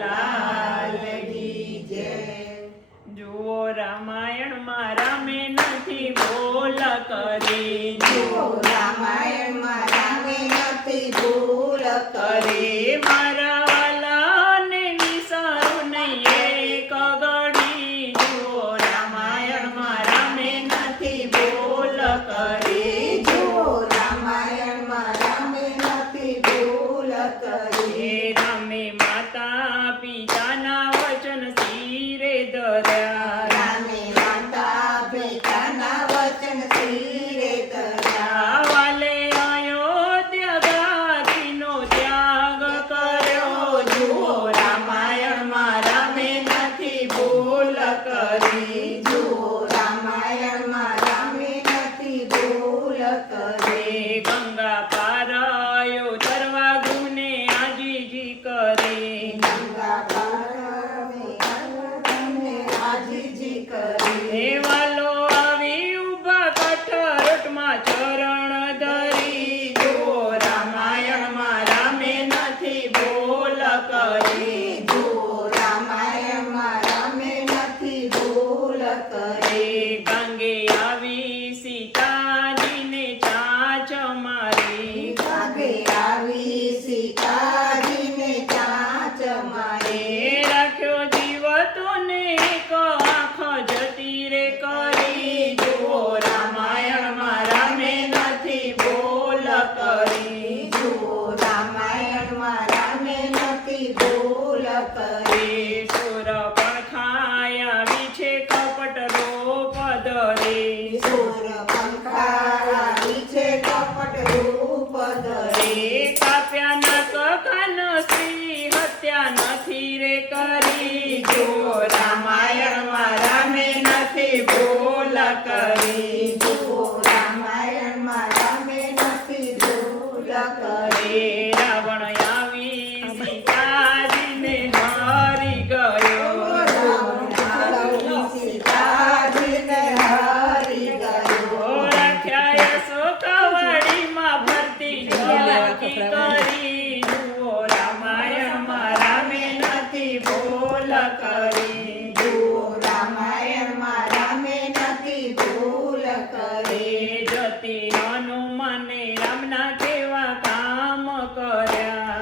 લાલ કી જય। જુઓ રામાયણમાં રામે નથી બોલ કરી, જુઓ રામાયણમાં રામે નથી ભૂલ કરી, મારા વાલાને વિસારું નહીં એક ઘડી। જુઓ રામાયણમાં રામે નથી બોલ કરી, જુઓ રામાયણમાં રામે નથી ભૂલ કરી, રામે માતા પિતાના વચન શિરે ધર્યા, રામે માતા પિતાના વચન શિરે ધર્યા, વાલે અયોધ્યા ગાદીનો ત્યાગ કર્યો। જુઓ રામાયણમાં રામે નથી ભૂલ કરી, જુઓ રામાયણમાં રામે નથી ભૂલ કરી, ગંગા પાર તરવા ગુને આજીજી કરે, ગંગા પારવે તમને આજીજી કરી, વાલો આવી ઉભા કઠોળમાં ચરણ ધરી। જુઓ રામાયણમાં રામે નથી બોલ કરી, જુઓ રામાયણમાં રામે નથી ભૂલ કરી, ગંગે આવી સીતાજીને ચાચ મારી, ભાગે આવી સીતાજીને ચાંચ મારી, રાખ્યો જીવતોને એક આંખ જતી રે કરી। જુઓ રામાયણમાં રામે નથી બોલ કરી, જુઓ રામાયણમાં રામે નથી ભૂલ કરી, સુર પડખાય આવી છે કપટ રૂપ ધરે, સુર પંખા આવી છે કપટ રૂપ ધરે, કાપ્યા નાક કાન સ્ત્રી હત્યા નથી રે કરી। જુઓ રામાયણમાં રામે નથી બોલ કરી, જુઓ રામાયણમાં રામે નથી ભૂલ કરી, રાવણ આવી સીતાજીને હારી ગયો, સીતાજીને હારી ગયો, રાખ્યા શોકવડીમાં ભરતી ઝાંકી કરી। જુઓ રામાયણમાં રામે નથી બોલ કરી, જુઓ રામાયણમાં રામે નથી ભૂલ કરી, જતી હનુમાને રામના કેવા કામ કર્યા,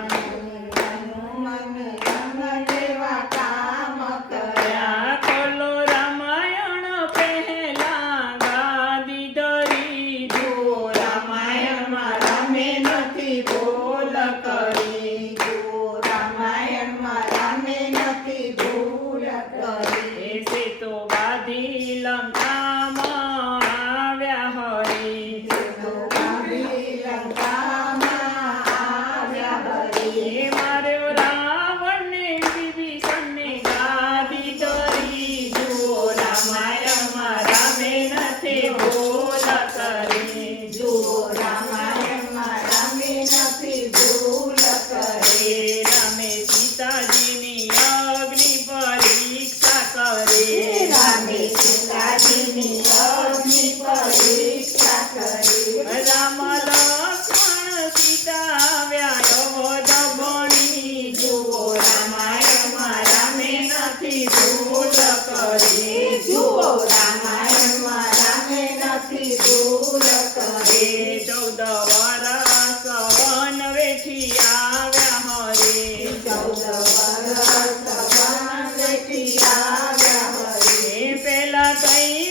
હનુમાન રામ જેવા કામ કર્યા, ખોલો રામાયણ પહેલા ગાદી ધરી। જુઓ રામાયણમાં રામે નથી બોલ કરી, જુઓ રામાયણમાં રામે નથી ભૂલ કરી, એસે તો બાધી લંકામાં આવ્યા હરી, તો આવી લંકામાં આવ્યા હરી, માર્યો રાવણને વિભીષણને ગાદી ધરી। જુઓ રામાયણમાં રામે નથી બોલ કરી, જુઓ રામાયણમાં રામે નથી ભૂલ કરી, રામે સીતાજીની અગ્નિ પરીક્ષા કરી, રામે સીતાજીની અગ્નિ પરીક્ષા કરી, રામ લક્ષ્મણ સીતા આવ્યા અવધ ભણી। જુઓ રામાયણમાં રામે નથી ભૂલ કરી, જુઓ રામાયણમાં રામે નથી ભૂલ કરી, 14 વરસ વન વેઠી આવ્યા હરે, 14 વર્ષ વન વેઠી આવ્યા હરી, પેલા કઈ